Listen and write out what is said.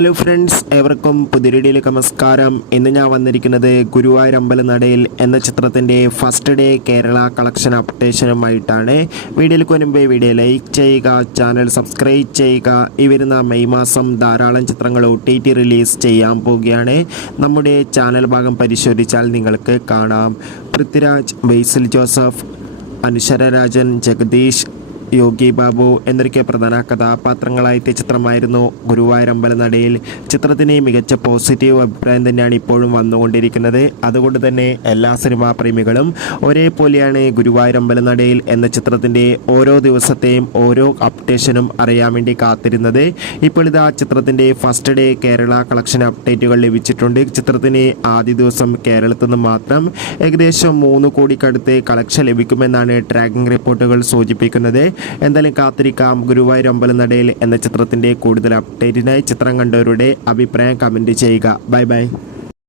Hello friends, ഏവർക്കും പുതിയ വീഡിയോയിലേക്ക് നമസ്കാരം. ഇന്ന് ഞാൻ വന്നിരിക്കുന്നത് ഗുരുവായൂർ അമ്പലനടയിൽ എന്ന ചിത്രത്തിൻ്റെ ഫസ്റ്റ് ഡേ കേരള കളക്ഷൻ അപ്ഡേഷനുമായിട്ടാണ്. വീഡിയോയിലേക്ക് വരുമ്പോൾ വീഡിയോ ലൈക്ക് ചെയ്യുക, ചാനൽ സബ്സ്ക്രൈബ് ചെയ്യുക. ഈ വരുന്ന മെയ് മാസം ധാരാളം ചിത്രങ്ങൾ OTT റിലീസ് ചെയ്യാൻ പോവുകയാണ്. നമ്മുടെ ചാനൽ ഭാഗം പരിശോധിച്ചാൽ നിങ്ങൾക്ക് കാണാം. പൃഥ്വിരാജ്, ബേസിൽ ജോസഫ്, അനുശ്വര രാജൻ, ജഗദീഷ്, യോഗി ബാബു എന്നൊക്കെ പ്രധാന കഥാപാത്രങ്ങളായെത്തിയ ചിത്രമായിരുന്നു ഗുരുവായൂർ അമ്പലനടയിൽ. ചിത്രത്തിന് മികച്ച പോസിറ്റീവ് അഭിപ്രായം തന്നെയാണ് ഇപ്പോഴും വന്നുകൊണ്ടിരിക്കുന്നത്. അതുകൊണ്ട് തന്നെ എല്ലാ സിനിമാ പ്രേമികളും ഒരേപോലെയാണ് ഗുരുവായൂർ അമ്പലനടയിൽ എന്ന ചിത്രത്തിൻ്റെ ഓരോ ദിവസത്തെയും ഓരോ അപ്ഡേഷനും അറിയാൻ വേണ്ടി കാത്തിരുന്നത്. ഇപ്പോൾ ഇതാ ചിത്രത്തിൻ്റെ ഫസ്റ്റ് ഡേ കേരള കളക്ഷൻ അപ്ഡേറ്റുകൾ ലഭിച്ചിട്ടുണ്ട്. ചിത്രത്തിന് ആദ്യ ദിവസം കേരളത്തിൽ നിന്ന് മാത്രം ഏകദേശം 3 കോടിക്കടുത്ത് കളക്ഷൻ ലഭിക്കുമെന്നാണ് ട്രാക്കിംഗ് റിപ്പോർട്ടുകൾ സൂചിപ്പിക്കുന്നത്. എന്തായാലും കാത്തിരിക്കാം. ഗുരുവായൂർ അമ്പലനടയിൽ എന്ന ചിത്രത്തിൻ്റെ കൂടുതൽ അപ്ഡേറ്റിനായി ചിത്രം കണ്ടവരുടെ അഭിപ്രായം കമൻറ്റ് ചെയ്യുക. Bye bye.